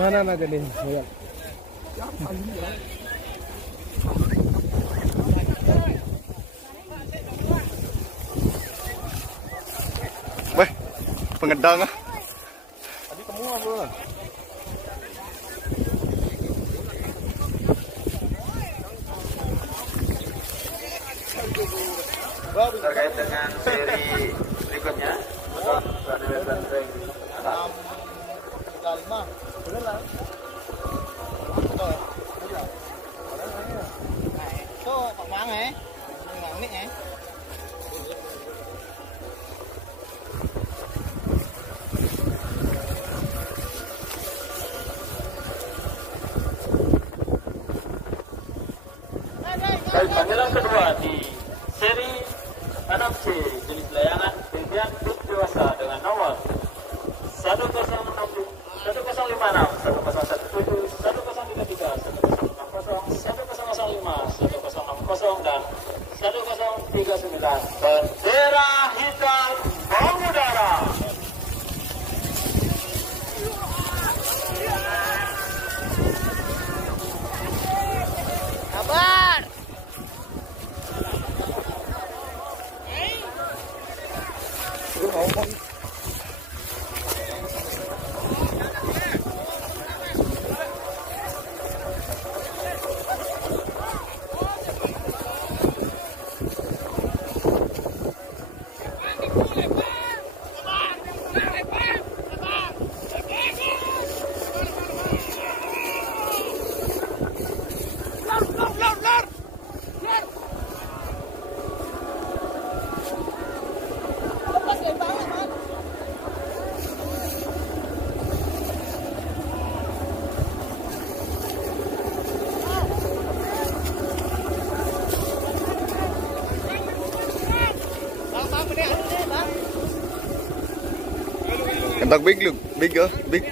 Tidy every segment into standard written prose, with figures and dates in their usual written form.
Mana nak jadi? Weh, pengedang ah. Tadi temu apa? Terkait dengan seri berikutnya, panggilan kedua di seri 6C jenis layangan pimpinan grup dewasa dengan nomor 1056, 1056, 1017, 1033, 1060, 1005, 1060 dan 1039. Bendera hitam mengudara. Kabar. Kentak big look, big big.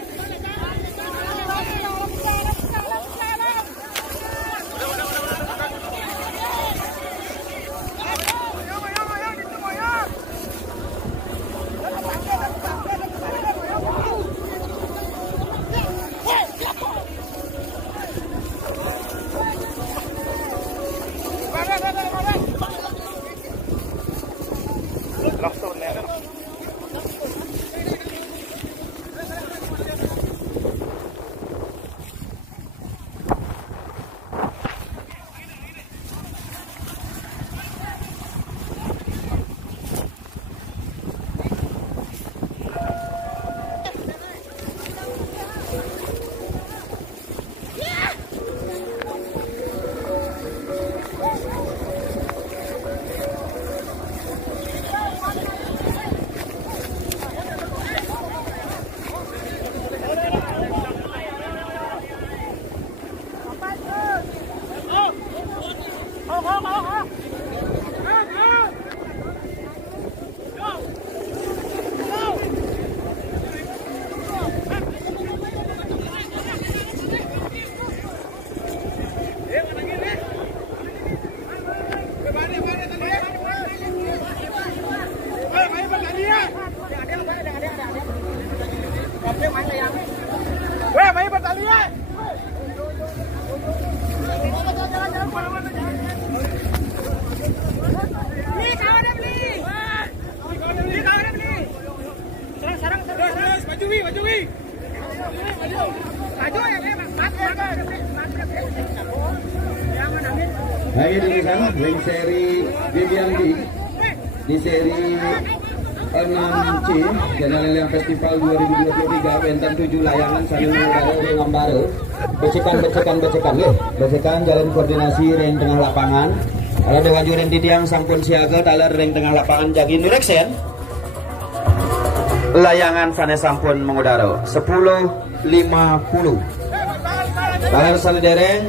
Weh, main pertalian. Ini kawan dah beli. Ini kawan dah beli. Sarang. Maju wi. Maju ya, Lagi di sana ring seri Bibiandi di seri 6C Jalan Leliang Festival 2023 Benten 7 layangan saling mengudara dengan baru becekan ya becekan jalan koordinasi ring tengah lapangan kalau dengan jurin di tiang sampun siaga taler ring tengah lapangan jagi direksen layangan sanes sampun mengudara 10.50 taler saledereng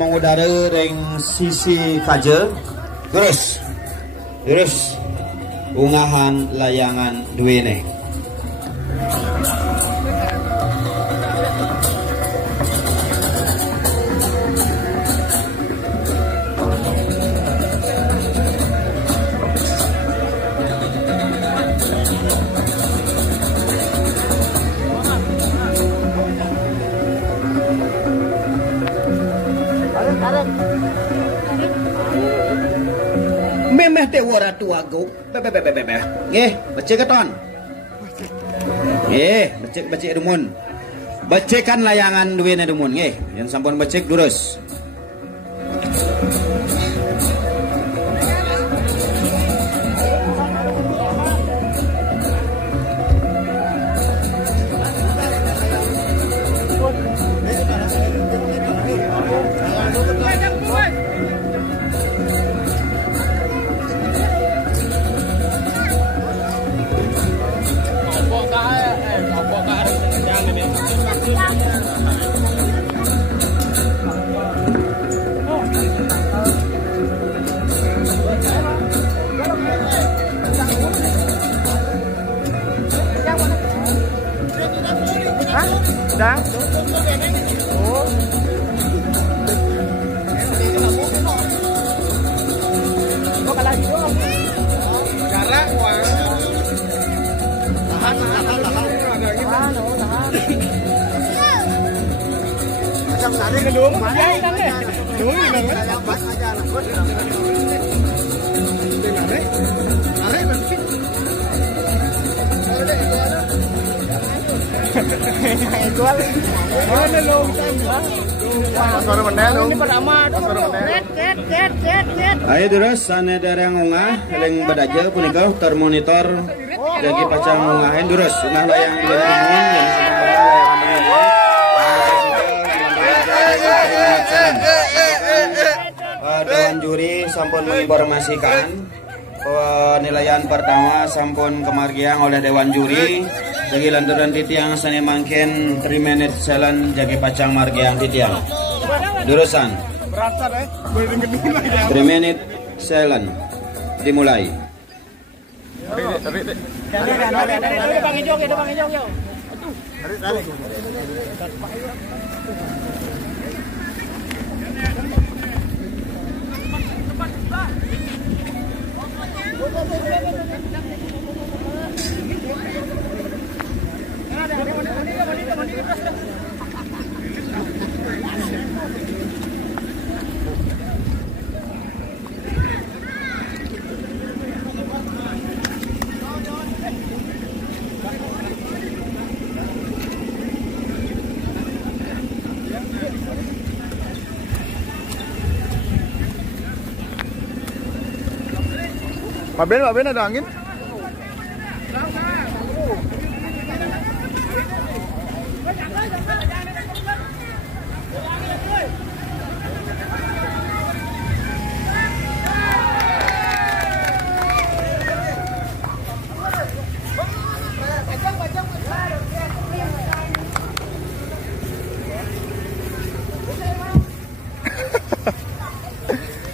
mengudara ring sisi kaje terus ungahan layangan duwene Memeh teh wara tuago. Bebe. Nggih, becek keton. Nggih, becek dumun. Becekan layangan duwene dumun nggih. Yen sampun becek lurus. Udah? Oh. Kok kalah di doang? Jarak wah. Tahan. Macam sari kedung. Ya, kedung ini kan. Ayo terus sana darang ungah leng badaja punika termonitor lagi pacang ungahin terus ungah layang di Dewan juri sampun menginformasikan penilaian pertama sampun kemargian oleh Dewan juri lagi lanturan titiang sani mangkin 3 menit jalan jagi pacang margiang titiang durusan 3 menit jalan dimulai. Pak Ben ada angin?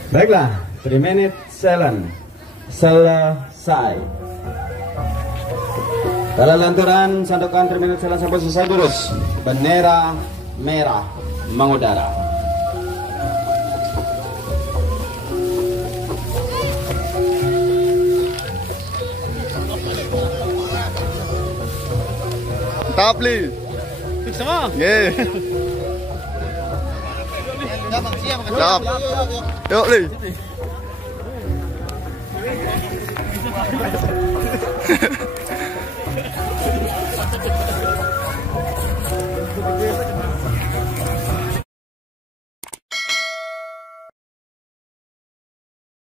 Baiklah, 3 menit jalan selesai. Dalam lanturan sandukan 3 menit jalan sampai selesai terus. Bendera merah mengudara. Mantap, Li. Semua. Ye. Siap. Yuk, Li.